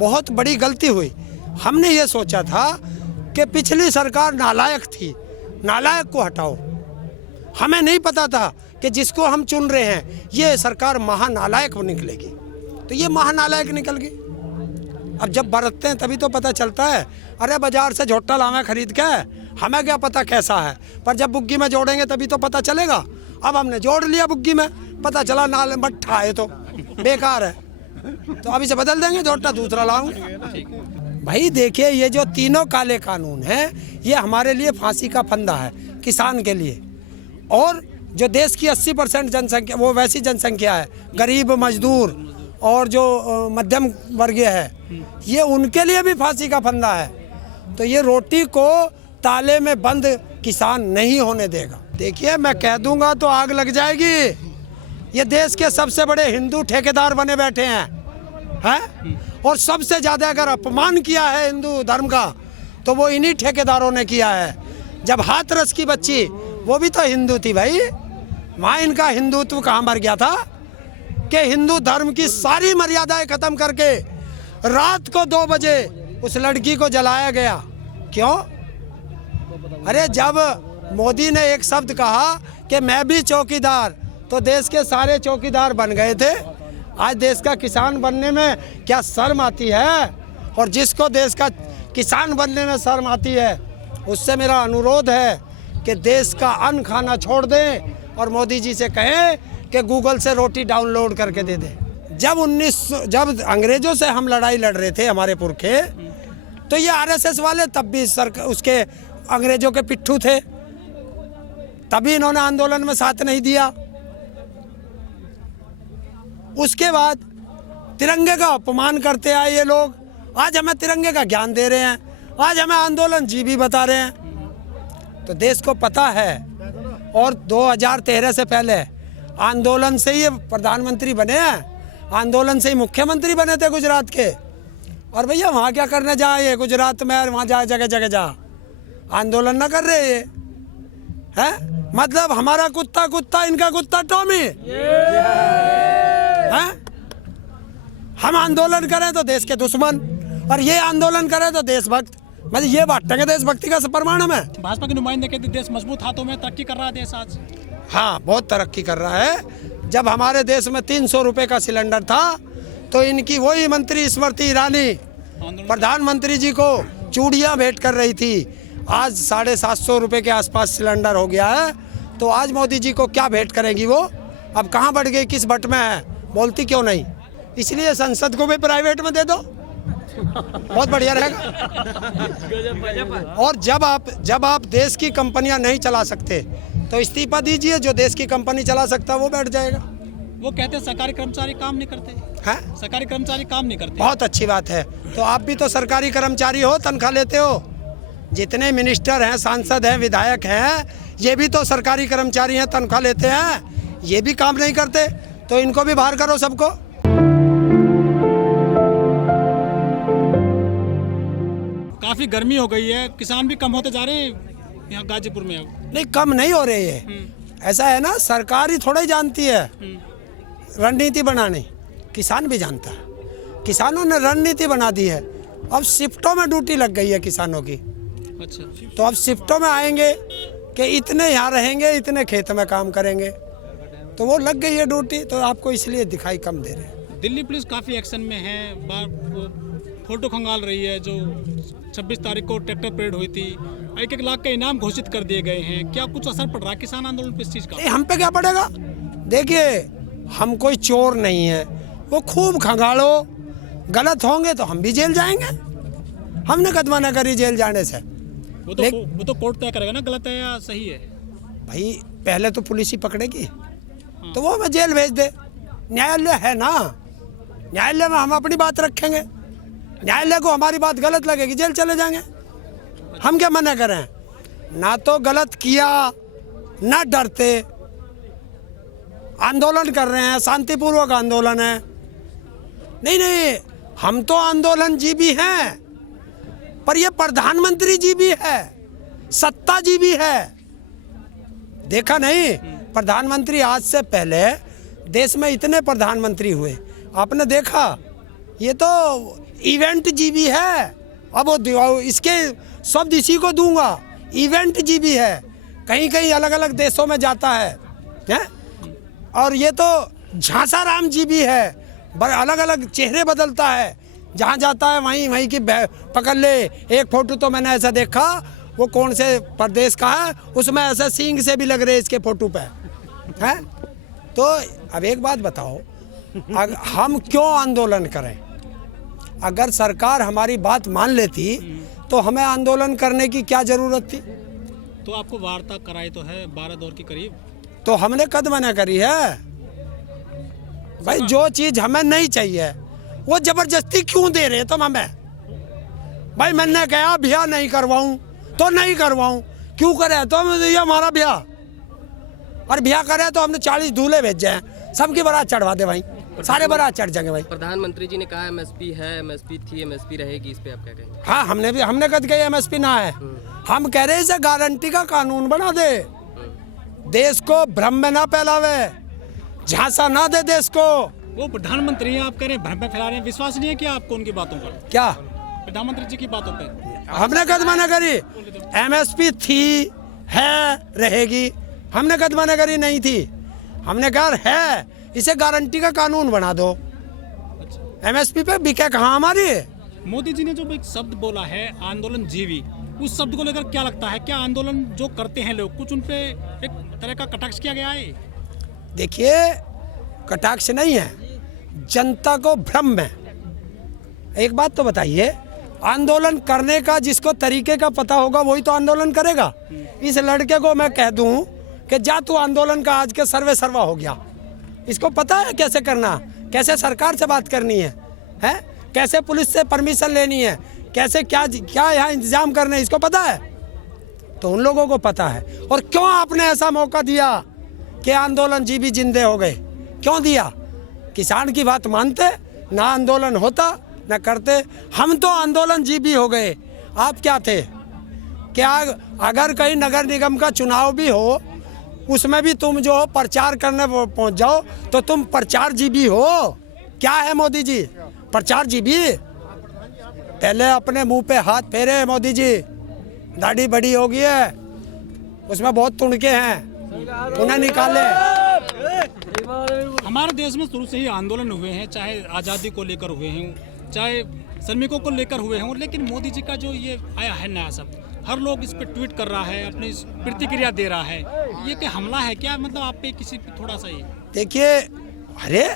बहुत बड़ी गलती हुई। हमने ये सोचा था कि पिछली सरकार नालायक थी, नालायक को हटाओ। हमें नहीं पता था कि जिसको हम चुन रहे हैं ये सरकार महानालायक निकलेगी, तो ये महानालायक निकल गई। अब जब बरतते हैं तभी तो पता चलता है। अरे बाजार से झोटा लावे खरीद के, हमें क्या पता कैसा है, पर जब बुग्गी में जोड़ेंगे तभी तो पता चलेगा। अब हमने जोड़ लिया बुग्गी में, पता चला नाल मट्ठा है तो बेकार है, तो अभी से बदल देंगे, झोटा दूसरा लाऊंगे। भाई देखिए, ये जो तीनों काले कानून हैं ये हमारे लिए फांसी का फंदा है किसान के लिए। और जो देश की 80% जनसंख्या, वो वैसी जनसंख्या है गरीब, मजदूर और जो मध्यम वर्गीय है, ये उनके लिए भी फांसी का फंदा है। तो ये रोटी को ताले में बंद किसान नहीं होने देगा। देखिए, मैं कह दूंगा तो आग लग जाएगी। ये देश के सबसे बड़े हिंदू ठेकेदार बने बैठे हैं और सबसे ज़्यादा अगर अपमान किया है हिंदू धर्म का तो वो इन्हीं ठेकेदारों ने किया है। जब हाथरस की बच्ची, वो भी तो हिंदू थी भाई, वहाँ इनका हिंदुत्व कहाँ मर गया था कि हिंदू धर्म की सारी मर्यादाएं खत्म करके रात को 2 बजे उस लड़की को जलाया गया। क्यों? अरे जब मोदी ने एक शब्द कहा कि मैं भी चौकीदार, तो देश के सारे चौकीदार बन गए थे। आज देश का किसान बनने में क्या शर्म आती है? और जिसको देश का किसान बनने में शर्म आती है उससे मेरा अनुरोध है कि देश का अन्न खाना छोड़ दें और मोदी जी से कहें कि गूगल से रोटी डाउनलोड करके दे दें। जब अंग्रेजों से हम लड़ाई लड़ रहे थे हमारे पुरखे, तो ये आरएसएस वाले तब भी उसके अंग्रेजों के पिट्ठू थे, तभी इन्होंने आंदोलन में साथ नहीं दिया। उसके बाद तिरंगे का अपमान करते आए ये लोग, आज हमें तिरंगे का ज्ञान दे रहे हैं, आज हमें आंदोलन जीवी बता रहे हैं। तो देश को पता है। और 2013 से पहले आंदोलन से ही प्रधानमंत्री बने हैं, आंदोलन से ही मुख्यमंत्री बने थे गुजरात के। और भैया वहाँ क्या करने जाए गुजरात में, वहाँ जाए जगह जगह जा, आंदोलन ना कर रहे ये हैं। मतलब हमारा कुत्ता कुत्ता, इनका कुत्ता टॉमी है। हम आंदोलन करें तो देश के दुश्मन, और ये आंदोलन करें तो देशभक्त। मतलब ये बांटेंगे देशभक्ति का प्रमाण हमें। भाजपा के नुमाइंदे कहते देश मजबूत हाथों में तरक्की कर रहा है देश आज। हाँ, बहुत तरक्की कर रहा है। जब हमारे देश में 300 रुपये का सिलेंडर था तो इनकी वही मंत्री स्मृति ईरानी प्रधानमंत्री जी को चूड़ियाँ भेंट कर रही थी। आज 750 रुपये के आसपास सिलेंडर हो गया है। तो आज मोदी जी को क्या भेंट करेंगी वो? अब कहाँ बढ़ गई, किस बट में है, बोलती क्यों नहीं? इसलिए संसद को भी प्राइवेट में दे दो, बहुत बढ़िया रहेगा। और जब आप देश की कंपनियां नहीं चला सकते तो इस्तीफा दीजिए, जो देश की कंपनी चला सकता है वो बैठ जाएगा। वो कहते हैं सरकारी कर्मचारी काम नहीं करते हैं, सरकारी कर्मचारी काम नहीं करते। बहुत अच्छी बात है। तो आप भी तो सरकारी कर्मचारी हो, तनख्वाह लेते हो। जितने मिनिस्टर हैं, सांसद हैं, विधायक हैं, ये भी तो सरकारी कर्मचारी हैं, तनख्वाह लेते हैं। ये भी काम नहीं करते, तो इनको भी बाहर करो सबको। काफी गर्मी हो गई है, किसान भी कम होते जा रहे हैं यहाँ गाजीपुर में। अब नहीं, कम नहीं हो रही है। ऐसा है ना, सरकार ही थोड़ा ही जानती है रणनीति बनाने, किसान भी जानता है। किसानों ने रणनीति बना दी है। अब शिफ्टों में ड्यूटी लग गई है किसानों की। अच्छा, तो अब शिफ्टों में आएंगे कि इतने यहाँ रहेंगे, इतने खेत में काम करेंगे, तो वो लग गई है ड्यूटी। तो आपको इसलिए दिखाई कम दे रहे हैं। दिल्ली पुलिस काफी एक्शन में है, फोटो खंगाल रही है। जो 26 तारीख को ट्रैक्टर परेड हुई थी, 1-1 लाख का इनाम घोषित कर दिए गए हैं। क्या कुछ असर पड़ रहा है किसान आंदोलन पे इस चीज का? हम पे क्या पड़ेगा? देखिए, हम कोई चोर नहीं है। वो खूब खंगालो, गलत होंगे तो हम भी जेल जाएंगे। हमने कदम न करी जेल जाने से। वो तो कोर्ट तय करेगा ना गलत है या सही है। भाई पहले तो पुलिस ही पकड़ेगी, तो वो हमें जेल भेज दे। न्यायालय है ना, न्यायालय में हम अपनी बात रखेंगे। न्यायालय को हमारी बात गलत लगेगी, जेल चले जाएंगे। हम क्या मना करें? ना तो गलत किया, ना डरते, आंदोलन कर रहे हैं, शांतिपूर्वक आंदोलन है। नहीं, हम तो आंदोलन जीवी हैं, पर ये प्रधानमंत्री जी भी है, सत्ता जी भी है। देखा नहीं, प्रधानमंत्री आज से पहले देश में इतने प्रधानमंत्री हुए, आपने देखा? ये तो इवेंट जीबी है। अब वो इसके शब्द इसी को दूंगा, इवेंट जीबी है, कहीं कहीं अलग अलग देशों में जाता है, हैं? और ये तो झांसा राम जी भी है, अलग अलग चेहरे बदलता है, जहाँ जाता है वहीं वहीं की पकड़ ले। एक फोटो तो मैंने ऐसा देखा, वो कौन से प्रदेश का है, उसमें ऐसा सींग से भी लग रहे इसके फोटो पे, हैं? तो अब एक बात बताओ, हम क्यों आंदोलन करें? अगर सरकार हमारी बात मान लेती तो हमें आंदोलन करने की क्या ज़रूरत थी? तो आपको वार्ता कराई तो है 12 दौर के करीब, तो हमने कद मना करी है भाई। जो चीज़ हमें नहीं चाहिए वो ज़बरदस्ती क्यों दे रहे तुम हमें? भाई मैंने कहा ब्याह नहीं करवाऊं तो नहीं करवाऊं, क्यों करे? तो ये हमारा ब्याह, और ब्याह करे तो हमने 40 दूल्हे भेजे हैं, सबकी बारात चढ़वा दे भाई, सारे बारात चढ़ जाएंगे भाई। प्रधानमंत्री जी ने कहा एमएसपी है, एमएसपी थी, एमएसपी रहेगी, इस पे आप क्या कहेंगे? हाँ, हमने कद कही एमएसपी ना है, हम कह रहे इसे गारंटी का कानून बना दे, देश को भ्रम में ना फैलावे, झांसा ना दे देश को। वो प्रधानमंत्री हैं, आप कह रहे हैं भ्रम में फैला रहे हैं, विश्वास नहीं है क्या आपको उनकी बातों पर? क्या प्रधानमंत्री जी की बातों पे हमने कद मना करी? एमएसपी थी, है, रहेगी, हमने कद मना करी नहीं थी, हमने कहा है इसे गारंटी का कानून बना दो। एमएसपी पे बिके कहाँ हमारी? मोदी जी ने जो एक शब्द बोला है आंदोलन जीवी, उस शब्द को लेकर क्या लगता है, क्या आंदोलन जो करते हैं लोग, कुछ उन पे एक तरह का कटाक्ष किया गया है? देखिए, कटाक्ष नहीं है, जनता को भ्रम में। एक बात तो बताइए, आंदोलन करने का जिसको तरीके का पता होगा वही तो आंदोलन करेगा। इस लड़के को मैं कह दूं कि जा तू आंदोलन का आज के सर्वे सर्वा हो गया, इसको पता है कैसे करना, कैसे सरकार से बात करनी है, हैं? कैसे पुलिस से परमिशन लेनी है, कैसे क्या क्या यहाँ इंतजाम करने, इसको पता है। तो उन लोगों को पता है। और क्यों आपने ऐसा मौका दिया कि आंदोलन जी भी जिंदे हो गए? क्यों दिया? किसान की बात मानते ना, आंदोलन होता ना करते। हम तो आंदोलन जी भी हो गए। आप क्या थे? क्या अगर कहीं नगर निगम का चुनाव भी हो, उसमें भी तुम जो प्रचार करने पहुंच जाओ तो तुम प्रचार जीबी हो? क्या है मोदी जी, प्रचार जीबी? पहले अपने मुंह पे हाथ फेरे मोदी जी, दाढ़ी बड़ी हो गई है, उसमें बहुत तुणके हैं, उन्हें निकाले। हमारे देश में शुरू से ही आंदोलन हुए हैं, चाहे आज़ादी को लेकर हुए हैं, चाहे श्रमिकों को लेकर हुए हों, लेकिन मोदी जी का जो ये आया है नया शब्द, हर लोग इस पर ट्वीट कर रहा है, अपनी प्रतिक्रिया दे रहा है, ये क्या हमला है क्या? मतलब आप पे किसी पे थोड़ा सा ही देखिए, अरे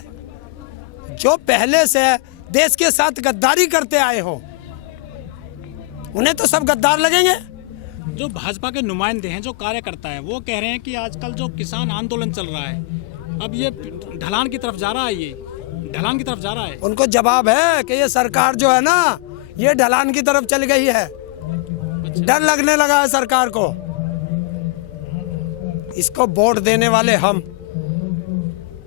जो पहले से देश के साथ गद्दारी करते आए हो उन्हें तो सब गद्दार लगेंगे। जो भाजपा के नुमाइंदे हैं, जो कार्यकर्ता है, वो कह रहे हैं कि आजकल जो किसान आंदोलन चल रहा है, अब ये ढलान की तरफ जा रहा है, ये ढलान की तरफ जा रहा है। उनको जवाब है कि ये सरकार जो है ना, ये ढलान की तरफ चल गई है, डर लगने लगा है सरकार को। इसको वोट देने वाले हम,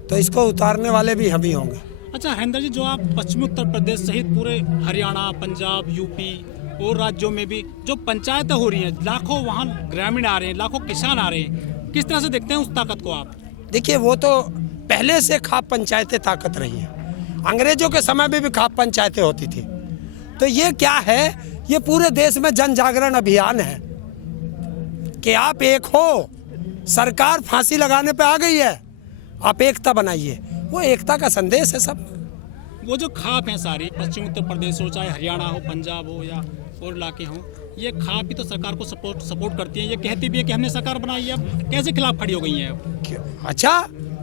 तो इसको उतारने वाले भी हम ही होंगे। अच्छा हरिंदर जी, जो आप पश्चिमी उत्तर प्रदेश सहित पूरे हरियाणा, पंजाब, यूपी और राज्यों में भी जो पंचायतें हो रही हैं, लाखों वहाँ ग्रामीण आ रहे हैं, लाखों किसान आ रहे हैं, किस तरह से देखते हैं उस ताकत को आप? देखिए, वो तो पहले से खाप पंचायतें ताकत रही हैं, अंग्रेजों के समय में भी खाप पंचायतें होती थी। तो ये क्या है, ये पूरे देश में जन जागरण अभियान है कि आप एक हो, सरकार फांसी लगाने पे आ गई है, आप एकता बनाइए। वो एकता का संदेश है सब। वो जो खाप हैं सारी, पश्चिम उत्तर प्रदेश हो, चाहे हरियाणा हो, पंजाब हो या और इलाके हों, ये खाप ही तो सरकार को सपोर्ट करती हैं। ये कहती भी है कि हमने सरकार बनाई है, अब कैसे खिलाफ खड़ी हो गई हैं अब? अच्छा,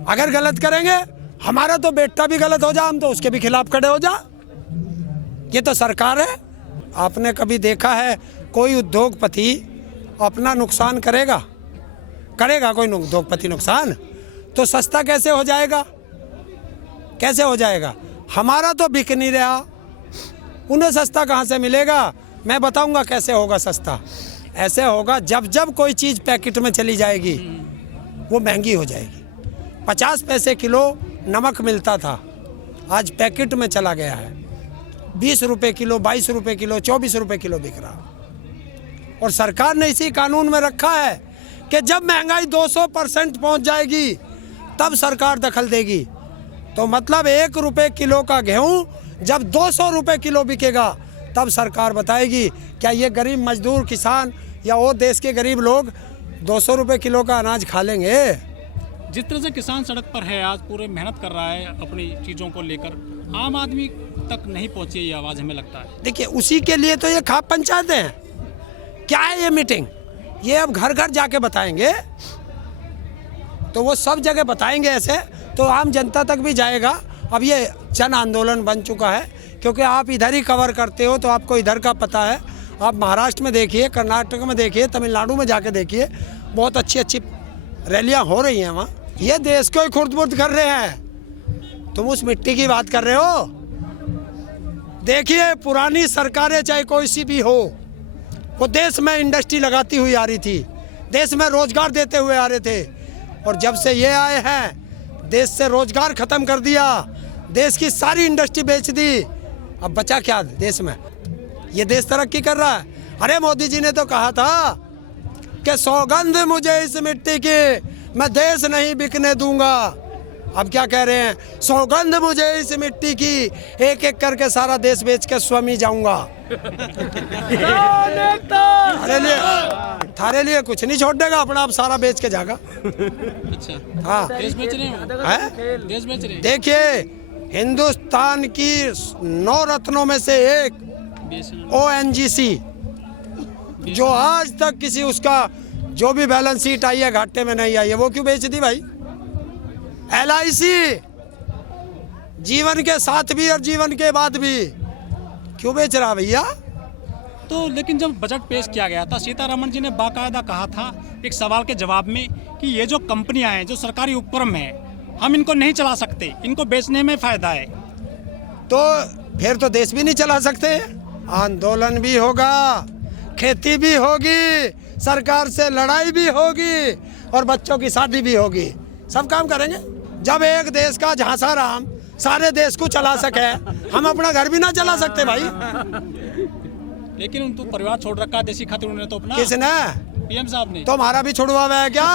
अगर गलत करेंगे, हमारा तो बेटा भी गलत हो जा, हम तो उसके भी खिलाफ खड़े हो जा। ये तो सरकार है। आपने कभी देखा है कोई उद्योगपति अपना नुकसान करेगा? कोई उद्योगपति नुकसान? तो सस्ता कैसे हो जाएगा? कैसे हो जाएगा? हमारा तो बिक नहीं रहा, उन्हें सस्ता कहाँ से मिलेगा? मैं बताऊंगा कैसे होगा सस्ता। ऐसे होगा जब जब कोई चीज़ पैकेट में चली जाएगी वो महंगी हो जाएगी। 50 पैसे किलो नमक मिलता था, आज पैकेट में चला गया है 20 रुपये किलो, 22 रुपये किलो, 24 रुपये किलो बिक रहा। और सरकार ने इसी कानून में रखा है कि जब महंगाई 200% पहुँच जाएगी तब सरकार दखल देगी। तो मतलब 1 रुपये किलो का गेहूँ जब 200 रुपये किलो बिकेगा तब सरकार बताएगी क्या ये गरीब मजदूर किसान या वो देश के गरीब लोग 200 रुपये किलो का अनाज खा लेंगे। जिस तरह से किसान सड़क पर है आज, पूरे मेहनत कर रहा है अपनी चीज़ों को लेकर, आम आदमी तक नहीं पहुंची ये आवाज़, हमें लगता है। देखिए उसी के लिए तो ये खाप पंचायतें हैं। क्या है ये मीटिंग? ये अब घर घर जाके बताएंगे, तो वो सब जगह बताएंगे ऐसे तो आम जनता तक भी जाएगा। अब ये जन आंदोलन बन चुका है क्योंकि आप इधर ही कवर करते हो तो आपको इधर का पता है। आप महाराष्ट्र में देखिए, कर्नाटक में देखिए, तमिलनाडु में जाके देखिए, बहुत अच्छी अच्छी रैलियां हो रही हैं वहाँ। ये देश को ही खुर्द-बुर्द कर रहे हैं, तुम उस मिट्टी की बात कर रहे हो। देखिए पुरानी सरकारें चाहे कोई सी भी हो, वो देश में इंडस्ट्री लगाती हुई आ रही थी, देश में रोजगार देते हुए आ रहे थे। और जब से ये आए हैं देश से रोजगार ख़त्म कर दिया, देश की सारी इंडस्ट्री बेच दी। अब बचा क्या देश में? ये देश तरक्की कर रहा है। अरे मोदी जी ने तो कहा था कि सौगंध मुझे इस मिट्टी की, मैं देश नहीं बिकने दूंगा। अब क्या कह रहे हैं? सौगंध मुझे इस मिट्टी की, एक एक करके सारा देश बेच के स्वमी जाऊंगा। थारे लिए कुछ नहीं छोड़ देगा, अपना आप सारा बेच के जाएगा। अच्छा, हाँ देश बेच रहे हैं, देश बेच रहे हैं। देखिए हिंदुस्तान की 9 रत्नों में से एक ONGC, जो आज तक किसी उसका जो भी बैलेंस शीट आई है घाटे में नहीं आई है, वो क्यों बेच दी भाई? LIC जीवन के साथ भी और जीवन के बाद भी क्यों बेच रहा भैया? तो लेकिन जब बजट पेश किया गया था, सीतारमण जी ने बाकायदा कहा था एक सवाल के जवाब में कि ये जो कंपनियां हैं जो सरकारी उपक्रम है, हम इनको नहीं चला सकते, इनको बेचने में फ़ायदा है। तो फिर तो देश भी नहीं चला सकते। आंदोलन भी होगा, खेती भी होगी, सरकार से लड़ाई भी होगी और बच्चों की शादी भी होगी, सब काम करेंगे। जब एक देश का झांसा राम सारे देश को चला सके, हम अपना घर भी ना चला सकते भाई। लेकिन उन तो परिवार छोड़ रखा है देसी खातिर, उन्होंने तो अपना। किसने? PM साहब ने। तो हमारा भी छुड़वा हुआ है क्या?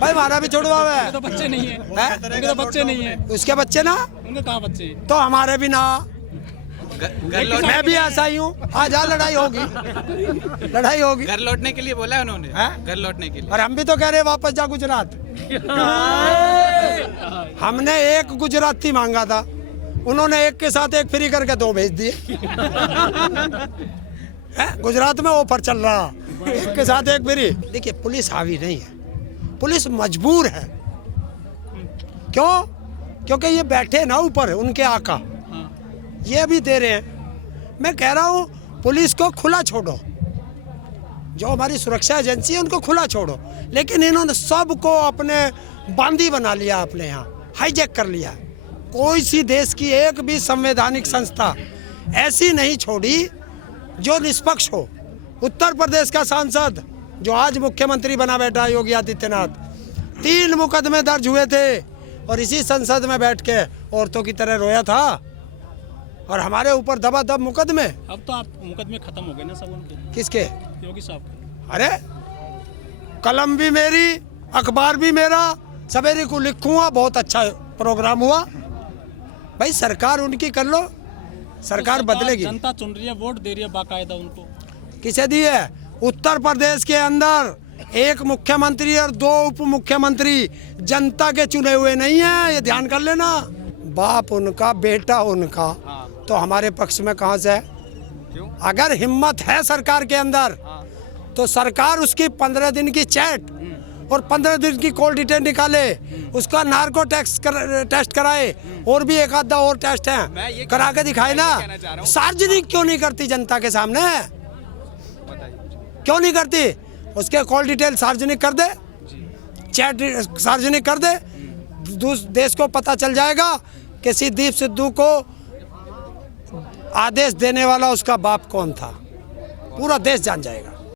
भाई हमारा भी छुड़वा हुआ है। उनके तो बच्चे नहीं है, उनके तो बच्चे नहीं है। उसके बच्चे ना, उनके कहाँ बच्चे? तो हमारे भी ना। मैं भी ऐसा ही हूँ। आज लड़ाई होगी, लड़ाई होगी। घर लौटने के लिए बोला है उन्होंने, है? घर लौटने के लिए। और हम भी तो कह रहे हैं वापस जा गुजरात। हमने एक गुजराती मांगा था, उन्होंने एक के साथ एक फ्री करके 2 भेज दिए। गुजरात में ऑफर चल रहा, एक के साथ एक फ्री। देखिए पुलिस हावी नहीं है, पुलिस मजबूर है। क्यों? क्योंकि ये बैठे ना ऊपर उनके आका, ये भी दे रहे हैं। मैं कह रहा हूँ पुलिस को खुला छोड़ो, जो हमारी सुरक्षा एजेंसी है उनको खुला छोड़ो, लेकिन इन्होंने सबको अपने बांदी बना लिया, अपने यहाँ हाईजैक कर लिया। कोई सी देश की एक भी संवैधानिक संस्था ऐसी नहीं छोड़ी जो निष्पक्ष हो। उत्तर प्रदेश का सांसद जो आज मुख्यमंत्री बना बैठा योगी आदित्यनाथ, 3 मुकदमे दर्ज हुए थे और इसी संसद में बैठ के औरतों की तरह रोया था, और हमारे ऊपर दबादब मुकदमे। अब तो आप मुकदमे खत्म हो गए ना सब उनके। किसके? योगी साहब के। अरे कलम भी मेरी, अखबार भी मेरा, सवेरे को लिखूंगा, बहुत अच्छा प्रोग्राम हुआ। भाई सरकार उनकी कर लो, सरकार बदलेगी। जनता चुन रही है, वोट दे रही है बाकायदा उनको। किसे दी है? उत्तर प्रदेश के अंदर 1 मुख्यमंत्री और 2 उप मुख्यमंत्री जनता के चुने हुए नहीं है, ये ध्यान कर लेना। बाप उनका, बेटा उनका, तो हमारे पक्ष में कहाँ से है? क्यों? अगर हिम्मत है सरकार के अंदर तो सरकार उसकी 15 दिन की चैट और 15 दिन की कॉल डिटेल निकाले, उसका नार्को टेस्ट कराए, और भी एक आधा और टेस्ट है करा के दिखाए ना। सार्वजनिक क्यों नहीं करती जनता के सामने? क्यों नहीं करती? उसके कॉल डिटेल सार्वजनिक कर दे, चैट सार्वजनिक कर दे, देश को पता चल जाएगा कि सिद्धू सिद्धू को आदेश देने वाला उसका बाप कौन था, पूरा देश जान जाएगा।